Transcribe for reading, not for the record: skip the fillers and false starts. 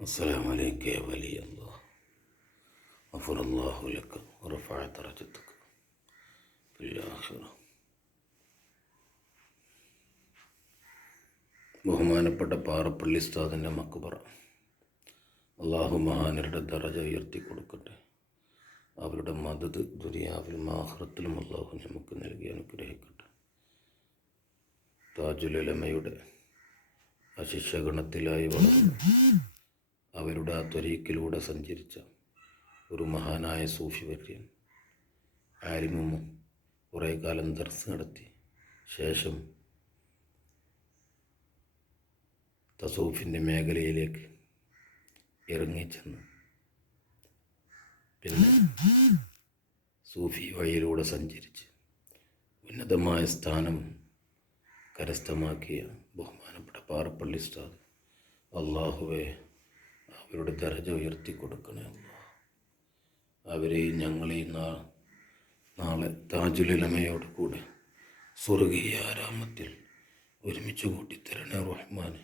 السلام عليك يا ولي الله. غفر الله لك ورفع درجتك في الآخرة. ബഹുമാനപ്പെട്ട പാറപ്പള്ളി ഉസ്താദിൻ്റെ മക്ബറ അള്ളാഹു മഹാനരുടെ ദറജ ഉയർത്തി കൊടുക്കട്ടെ. അവരുടെ മദദ് ദുനിയാവിലും ആഖിറത്തിലും അള്ളാഹു നമുക്ക് നൽകി അനുഗ്രഹിക്കട്ടെ. താജുൽ ഉലമയുടെ അശിഷ്യഗണത്തിലായി വളർന്നു അവരുടെ ആ ത്വരീക്കിലൂടെ സഞ്ചരിച്ച ഒരു മഹാനായ സൂഫി വര്യൻ ആലിമും കുറേ കാലം ദർസ് നടത്തി ശേഷം തസൂഫിൻ്റെ മേഖലയിലേക്ക് ഇറങ്ങിച്ചെന്ന് പിന്നെ സൂഫി വഴിയിലൂടെ സഞ്ചരിച്ച് ഉന്നതമായ സ്ഥാനം കരസ്ഥമാക്കിയ ബഹുമാനപ്പെട്ട പാറപ്പള്ളി ഉസ്താദ് അള്ളാഹുവെ അവരുടെ ദറജ ഉയർത്തി കൊടുക്കണേ. അവരെയും ഞങ്ങളെയും നാളെ താജുൽ ഉലമയോട് കൂടെ സ്വർഗീയ ആരാമത്തിൽ ഒരുമിച്ച് കൂട്ടിത്തരണേ റഹ്മാനെ.